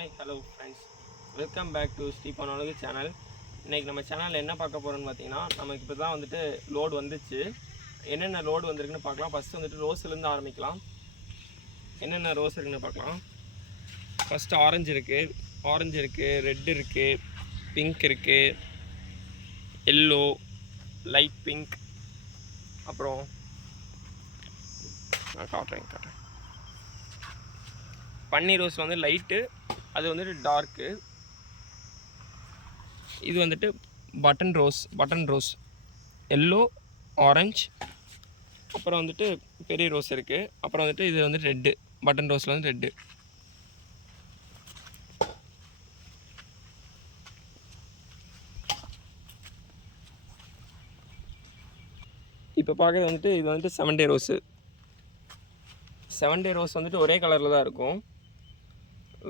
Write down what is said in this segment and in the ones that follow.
Hi hello friends, welcome back to ஸ்ரீபானோலஜி channel. இன்றைக்கி நம்ம சேனலில் என்ன பார்க்க போகிறோன்னு பார்த்தீங்கன்னா, நமக்கு இப்போ தான் வந்துட்டு லோடு வந்துச்சு. என்னென்ன லோடு வந்திருக்குன்னு பார்க்கலாம். ஃபஸ்ட்டு வந்துட்டு ரோஸ்லேருந்து ஆரம்பிக்கலாம். என்னென்ன ரோஸ் இருக்குன்னு பார்க்கலாம். ஃபஸ்ட்டு ஆரஞ்சு இருக்குது, ரெட் இருக்குது, பிங்க் இருக்குது, எல்லோ, லைட் பிங்க், அப்புறம் நான் காட்டுறேன். பன்னீர் ரோஸ் வந்து லைட்டு, அது வந்துட்டு டார்க்கு. இது வந்துட்டு பட்டன் ரோஸ் எல்லோ, ஆரஞ்சு, அப்புறம் வந்துட்டு பெரிய ரோஸ் இருக்குது. அப்புறம் வந்துட்டு இது வந்துட்டு ரெட்டு, பட்டன் ரோஸில் வந்து ரெட்டு. இப்போ பார்க்குறது வந்துட்டு இது வந்துட்டு 7 டே ரோஸு. 7 டே ரோஸ் வந்துட்டு ஒரே கலரில் தான் இருக்கும்.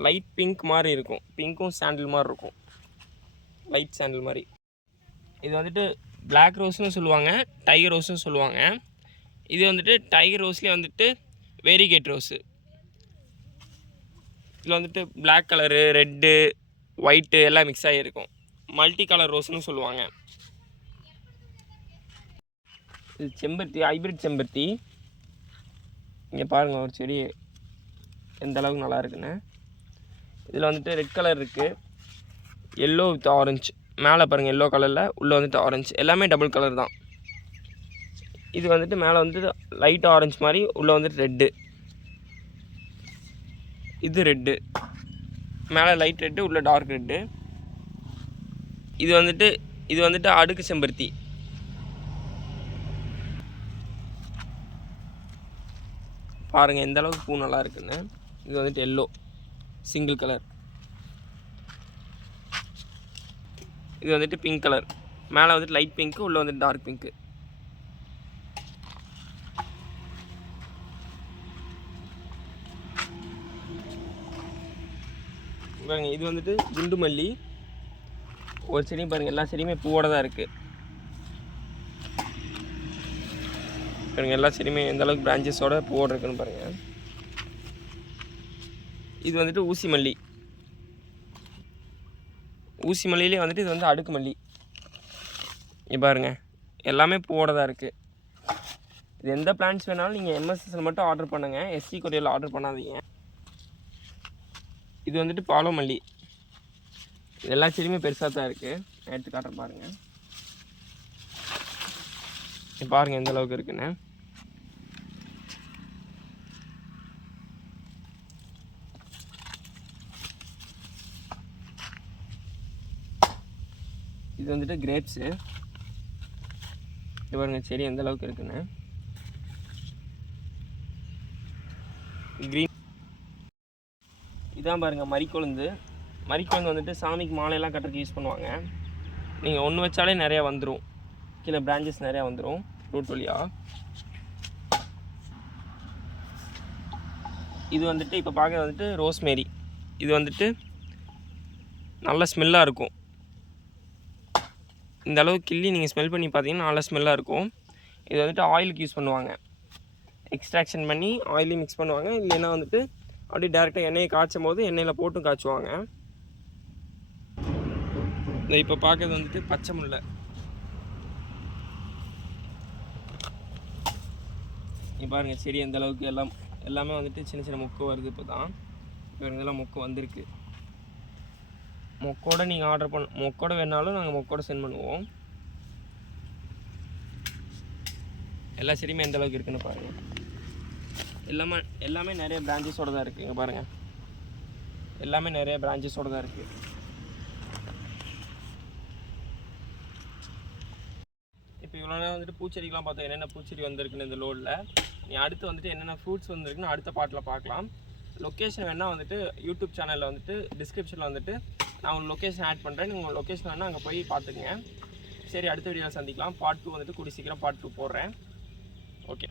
லைட் பிங்க் மாதிரி இருக்கும், பிங்க்கும் சாண்டில் மாதிரி இருக்கும், லைட் சாண்டில் மாதிரி. இது வந்துட்டு பிளாக் ரோஸ்னு சொல்லுவாங்க, டைகர் ரோஸ்னு சொல்லுவாங்க. இது வந்துட்டு டைகர் ரோஸ்லேயே வந்துட்டு வேரிகேட் ரோஸு. இதில் வந்துட்டு பிளாக் கலரு, ரெட்டு, ஒயிட்டு எல்லாம் மிக்ஸ் ஆகியிருக்கும். மல்டி கலர் ரோஸ்னு சொல்லுவாங்க. இது செம்பருத்தி, ஹைப்ரிட் செம்பருத்தி. இங்கே பாருங்கள் ஒரு செடி எந்த அளவுக்கு நல்லா இருக்குன்னு. இதில் வந்துட்டு ரெட் கலர் இருக்குது, எல்லோ வித் ஆரஞ்சு. மேலே பாருங்கள் எல்லோ கலரில், உள்ளே வந்துட்டு ஆரஞ்சு. எல்லாமே டபுள் கலர் தான். இது வந்துட்டு மேலே வந்துட்டு லைட் ஆரஞ்சு மாதிரி, உள்ளே வந்துட்டு ரெட்டு. இது ரெட்டு, மேலே லைட் ரெட்டு, உள்ளே டார்க் ரெட்டு. இது வந்துட்டு அடுக்கு செம்பருத்தி. பாருங்கள் எந்த அளவுக்கு பூ நல்லா இருக்குன்னு. இது வந்துட்டு எல்லோ சிங்கிள் கலர். இது வந்துட்டு பிங்க் கலர், மேலே வந்துட்டு லைட் பிங்க்கு, உள்ளே வந்துட்டு டார்க் பிங்க்கு. பாருங்க இது வந்துட்டு குண்டு மல்லி. ஒரு செடியும் பாருங்கள், எல்லா செடியுமே பூவோட தான் இருக்குது. பாருங்கள் எல்லா செடியுமே எந்த அளவுக்கு பிரான்ச்சஸோட பூவோட இருக்குன்னு பாருங்கள். இது வந்துட்டு ஊசி மல்லி. ஊசி மல்லியிலே வந்துட்டு இது வந்து அடுக்கு மல்லி. இங்கே பாருங்கள் எல்லாமே பூவோட தான் இருக்குது. இது எந்த பிளான்ஸ் வேணாலும் நீங்கள் எம்எஸ்எஸ்ல மட்டும் ஆர்டர் பண்ணுங்கள், எஸ்சி கொரியரில் ஆர்டர் பண்ணாதீங்க. இது வந்துட்டு பாலோ மல்லி. இது எல்லா செடியுமே பெருசாக தான் இருக்குது. எடுத்து காட்டுறேன் பாருங்கள். பாருங்கள் எந்த அளவுக்கு இருக்குன்னு. இது வந்துட்டு கிரேப்ஸு. இது பாருங்கள் செடி எந்த அளவுக்கு இருக்குன்னு. க்ரீன். இதான் பாருங்கள் மரிக்கொழுந்து. மரிக்கொழுந்து வந்துட்டு சாமிக்கு மாலையெல்லாம் கட்டுறதுக்கு யூஸ் பண்ணுவாங்க. நீங்கள் ஒன்று வச்சாலே நிறையா வந்துடும், கீழே பிரான்ச்சஸ் நிறையா வந்துடும் ரூட் வழியாக. இது வந்துட்டு இப்போ பார்க்க வந்துட்டு ரோஸ்மேரி. இது வந்துட்டு நல்ல ஸ்மெல்லாக இருக்கும். இந்த அளவுக்கு கிள்ளி நீங்கள் ஸ்மெல் பண்ணி பார்த்தீங்கன்னா நல்லா ஸ்மெல்லாக இருக்கும். இது வந்துட்டு ஆயிலுக்கு யூஸ் பண்ணுவாங்க, எக்ஸ்ட்ராக்ஷன் பண்ணி ஆயிலையும் மிக்ஸ் பண்ணுவாங்க. இல்லைன்னா வந்துட்டு அப்படியே டேரெக்டாக எண்ணெயை காய்ச்சும் போது எண்ணெயில் போட்டும் காய்ச்சுவாங்க. இப்போ பார்க்கறது வந்துட்டு பச்சை முல்லை. இப்போ பாருங்கள் செடி எந்த அளவுக்கு எல்லாமே வந்துட்டு சின்ன சின்ன மொக்கு வருது. இப்போ தான் இதெல்லாம் மொக்கு வந்திருக்கு. மொக்கோட நீங்கள் ஆர்டர் மொக்கோட வேணாலும் நாங்கள் மொக்கோட சென்ட் பண்ணுவோம். எல்லா செடியுமே எந்த அளவுக்கு இருக்குன்னு பாருங்கள். எல்லாமே நிறைய பிரான்ச்சஸோடு தான் இருக்குது. இங்கே பாருங்கள் எல்லாமே நிறைய பிரான்ச்சஸோடு தான் இருக்குது. இப்போ இவ்வளோ நேரம் வந்துட்டு பூச்செடிக்கெலாம் பார்த்தோம், என்னென்ன பூச்செடி வந்திருக்குன்னு இந்த லோடில். நீ அடுத்து வந்துட்டு என்னென்ன ஃப்ரூட்ஸ் வந்திருக்குன்னு அடுத்த பாட்டில் பார்க்கலாம். லொக்கேஷன் வேணால் வந்துட்டு யூடியூப் சேனலில் வந்துட்டு டிஸ்கிரிப்ஷனில் வந்துட்டு நான் உங்களுக்கு லொக்கேஷன் ஆட் பண்ணுறேன். நீங்கள் உங்கள் லொக்கேஷன் வேணால் அங்கே போய் பார்த்துக்குங்க. சரி, அடுத்த வீடியோவில் சந்திக்கலாம். பார்ட் 2 வந்துட்டு கூடி சீக்கிரம் பார்ட் 2 போடுறேன். ஓகே.